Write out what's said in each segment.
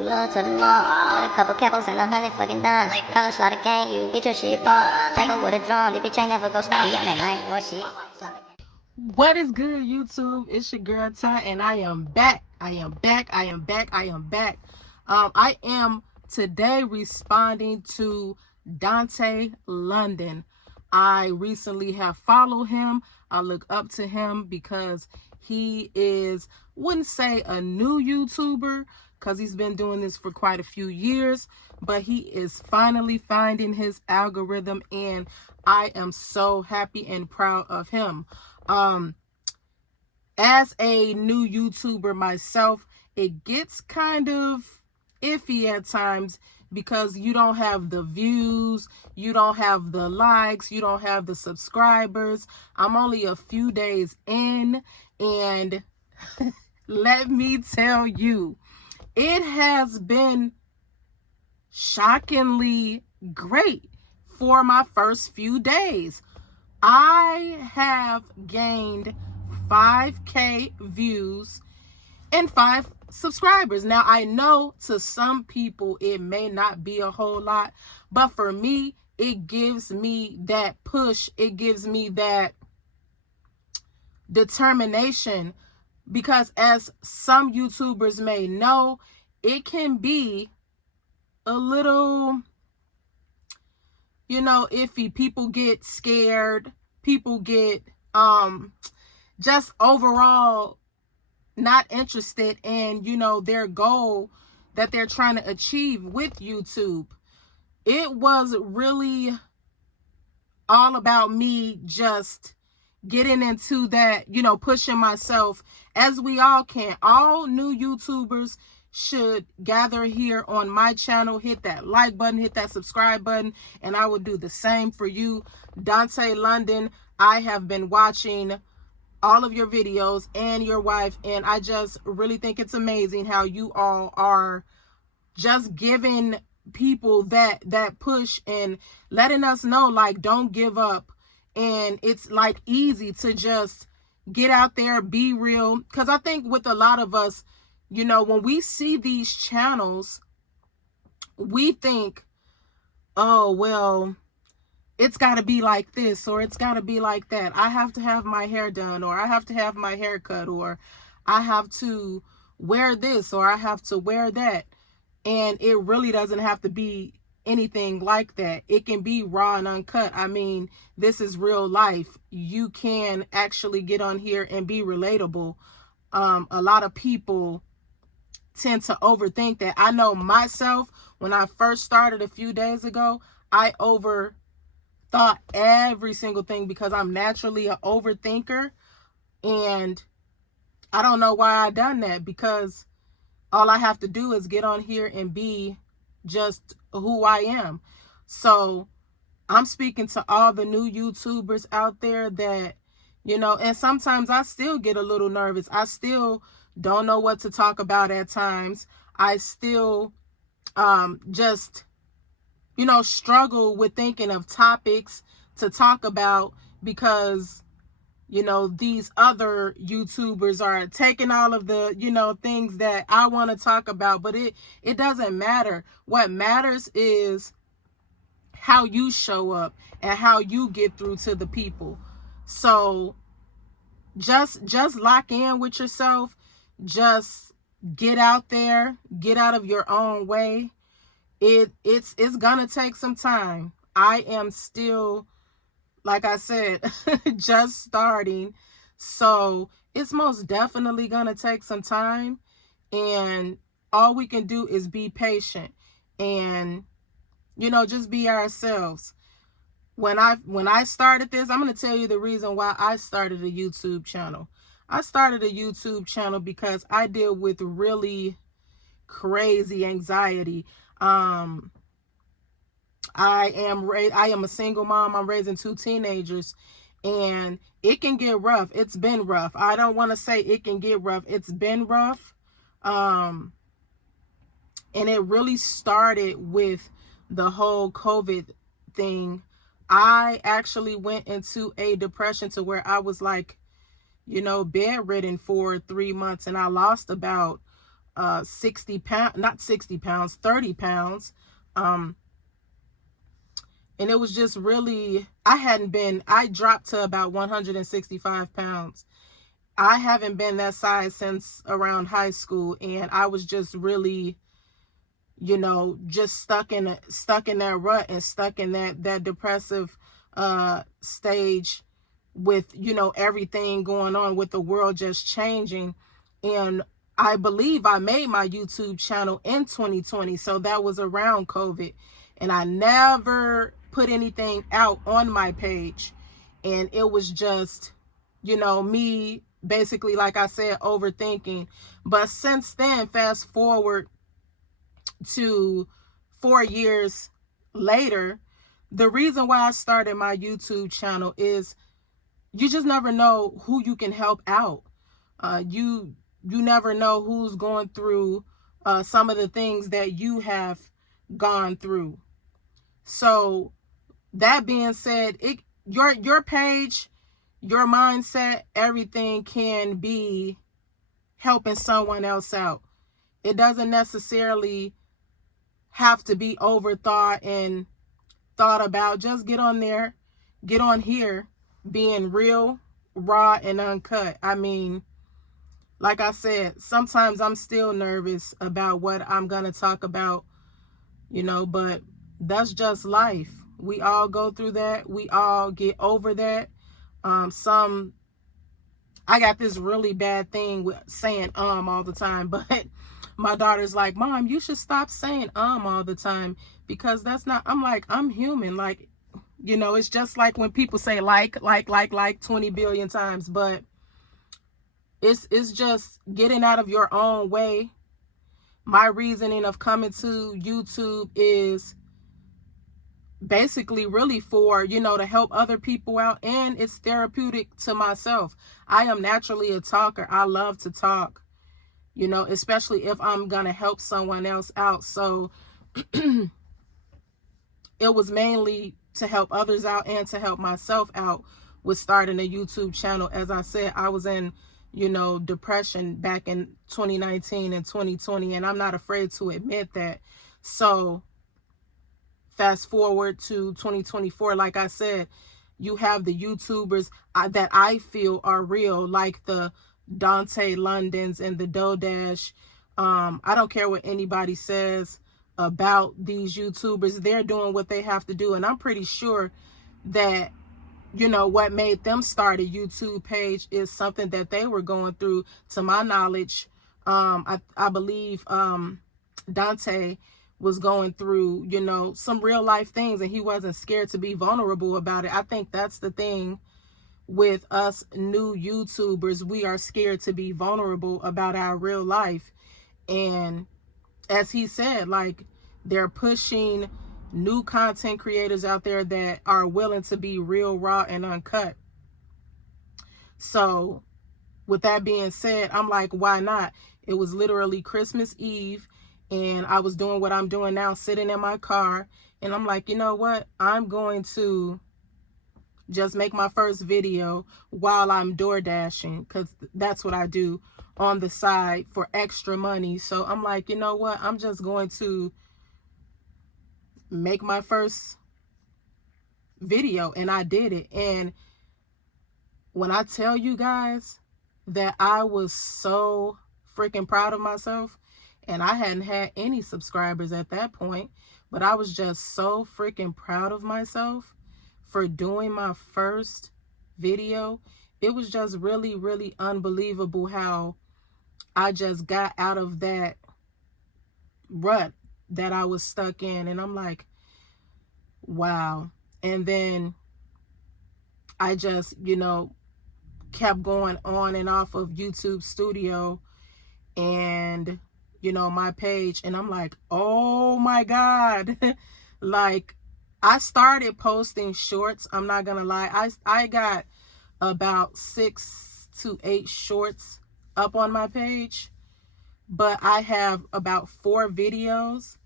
Love to the mall, a couple couples and 100 fucking dimes. Color slaughter gang, you get your shit bought. Tangle with a drum, the bitch ain't never go stop. Yeah, man, I ain't more shit. What is good, YouTube? It's your girl Ty, and I am back. I am back. I am today responding to Dante London. I recently have followed him. I look up to him because he is, wouldn't say a new YouTuber, because he's been doing this for quite a few years, but he is finally finding his algorithm, and I am so happy and proud of him. As a new YouTuber myself, it gets kind of iffy at times because you don't have the views, you don't have the likes, you don't have the subscribers. I'm only a few days in, and let me tell you, it has been shockingly great for my first few days. I have gained 5K views and 5 subscribers. Now, I know to some people it may not be a whole lot, but for me, it gives me that push. It gives me that determination, because as some YouTubers may know, it can be a little, iffy. People get scared. People get just overall not interested in, their goal that they're trying to achieve with YouTube. It was really all about me just getting into that, pushing myself, as we all can. All new YouTubers should gather here on my channel, hit that like button, hit that subscribe button, and I will do the same for you. Dante London, I have been watching all of your videos and your wife, and I just really think it's amazing how you all are just giving people that push and letting us know, like, don't give up. And it's like easy to just get out there, be real, because I think with a lot of us, when we see these channels, we think, oh, well, it's got to be like this, or it's got to be like that. I have to have my hair done, or I have to have my hair cut, or I have to wear this, or I have to wear that. And it really doesn't have to be anything like that. It can be raw and uncut. I mean, this is real life. You can actually get on here and be relatable. A lot of people tend to overthink that. I know myself, when I first started a few days ago, I overthought every single thing because I'm naturally an overthinker. And I don't know why I done that, because all I have to do is get on here and be just who I am. So I'm speaking to all the new YouTubers out there that, and sometimes I still get a little nervous. I still don't know what to talk about at times. I still just, struggle with thinking of topics to talk about, because these other YouTubers are taking all of the, things that I want to talk about, but it doesn't matter. What matters is how you show up and how you get through to the people. So just lock in with yourself. Just get out there, get out of your own way. It's gonna take some time. I am still, like I said, just starting. So it's most definitely going to take some time. And all we can do is be patient and, just be ourselves. When I started this, I'm going to tell you the reason why I started a YouTube channel. I started a YouTube channel because I deal with really crazy anxiety. I am a single mom. I'm raising 2 teenagers, and it can get rough. It's been rough. I don't want to say it can get rough. It's been rough. And it really started with the whole COVID thing. I actually went into a depression to where I was like, bedridden for 3 months, and I lost about 60 pounds, not 60 pounds, 30 pounds. And it was just really, I dropped to about 165 pounds. I haven't been that size since around high school, and I was just really, you know, just stuck in that rut and stuck in that depressive stage with, you know, everything going on with the world just changing. And I believe I made my YouTube channel in 2020, so that was around COVID, and I never put anything out on my page. And it was just, you know, me basically, like I said, overthinking. But since then, fast forward to 4 years later, the reason why I started my YouTube channel is you just never know who you can help out. You never know who's going through some of the things that you have gone through. So that being said, your page, your mindset, everything can be helping someone else out. It doesn't necessarily have to be overthought and thought about. Just get on there, get on here, being real, raw, and uncut. I mean, like I said, sometimes I'm still nervous about what I'm going to talk about, you know, but that's just life. We all go through that. We all get over that. I got this really bad thing with saying all the time, but my daughter's like, Mom, you should stop saying all the time, because that's not, I'm like, I'm human. Like, you know, it's just like when people say like 20 billion times, but it's just getting out of your own way. My reasoning of coming to YouTube is basically really for, you know, to help other people out, and it's therapeutic to myself. I am naturally a talker. I love to talk, you know, especially if I'm gonna help someone else out. So it was mainly to help others out and to help myself out with starting a YouTube channel. As I said, I was in, you know, depression back in 2019 and 2020, and I'm not afraid to admit that. So fast forward to 2024, like I said, you have the YouTubers that I feel are real, like the Dante Londons and the Dodash. I don't care what anybody says about these YouTubers. They're doing what they have to do. And I'm pretty sure that, you know, what made them start a YouTube page is something that they were going through. To my knowledge, I believe Dante was going through, you know, some real life things, and he wasn't scared to be vulnerable about it. I think that's the thing with us new YouTubers. We are scared to be vulnerable about our real life. And as he said, like, they're pushing new content creators out there that are willing to be real, raw, and uncut. So with that being said, I'm like, why not? It was literally Christmas Eve, and I was doing what I'm doing now, sitting in my car, and I'm like, you know what? I'm going to just make my first video while I'm door dashing, because that's what I do on the side for extra money. So I'm like, you know what? I'm just going to make my first video, and I did it. And when I tell you guys that I was so freaking proud of myself, and I hadn't had any subscribers at that point, but I was just so freaking proud of myself for doing my first video. It was just really, really unbelievable how I just got out of that rut that I was stuck in. And I'm like, wow. And then I just, you know, kept going on and off of YouTube Studio and, you know, my page. And I'm like, oh my God. Like, I started posting shorts. I'm not gonna lie. I got about 6 to 8 shorts up on my page, but I have about 4 videos,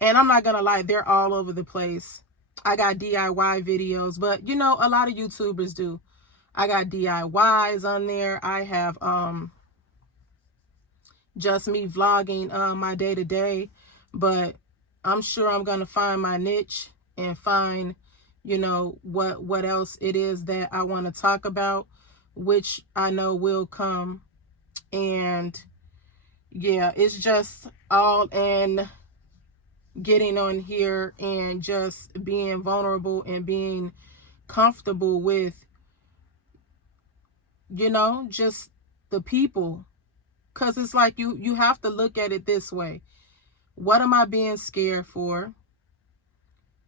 and I'm not gonna lie, they're all over the place. I got DIY videos, but you know, a lot of YouTubers do. I got DIYs on there. I have just me vlogging my day-to-day, but I'm sure I'm gonna find my niche and find, you know, what else it is that I want to talk about, which I know will come. And yeah, it's just all in getting on here and just being vulnerable and being comfortable with, you know, just the people. Because it's like you have to look at it this way. What am I being scared for?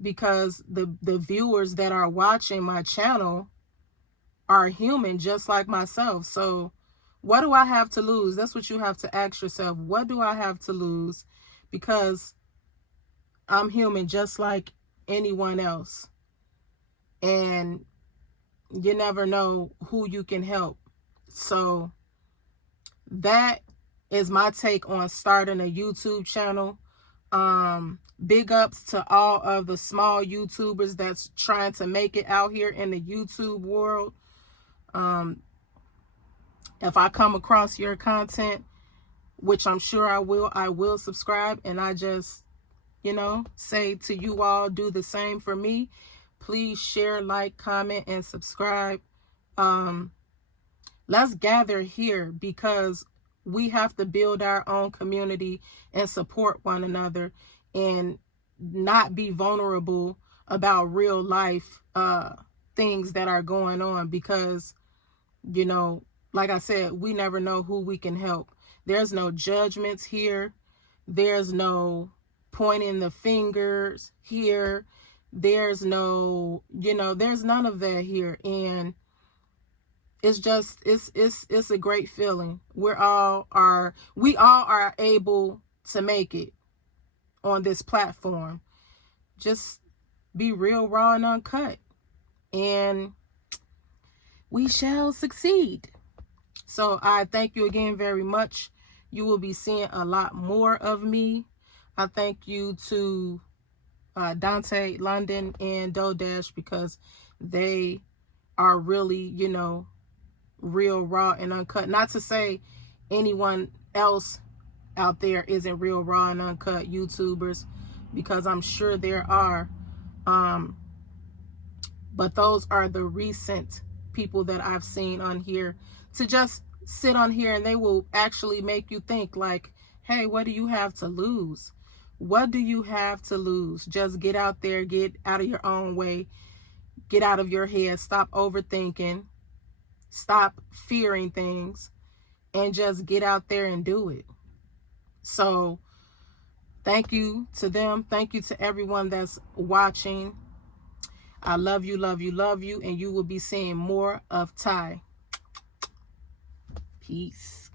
Because the viewers that are watching my channel are human just like myself. So what do I have to lose? That's what you have to ask yourself. What do I have to lose? Because I'm human just like anyone else. And you never know who you can help. So that is my take on starting a YouTube channel. Big ups to all of the small YouTubers that's trying to make it out here in the YouTube world. If I come across your content, which I'm sure I will subscribe. And I just, you know, say to you all, do the same for me. Please share, like, comment, and subscribe. Let's gather here, because we have to build our own community and support one another and not be vulnerable about real life things that are going on, because, you know, like I said, we never know who we can help. There's no judgments here. There's no pointing the fingers here. There's no, you know, there's none of that here. And it's just, it's a great feeling. We all are able to make it on this platform. Just be real, raw, and uncut, and we shall succeed. So I thank you again very much. You will be seeing a lot more of me. I thank you to Dante, London, and Dodash, because they are really, you know, real, raw, and uncut. Not to say anyone else out there isn't real, raw, and uncut YouTubers, because I'm sure there are. But those are the recent people that I've seen on here to just sit on here, and they will actually make you think like, hey, what do you have to lose? What do you have to lose? Just get out there, get out of your own way, get out of your head, stop overthinking, stop fearing things, and just get out there and do it. So thank you to them. Thank you to everyone that's watching. I love you, love you, love you, and you will be seeing more of Ty. Peace.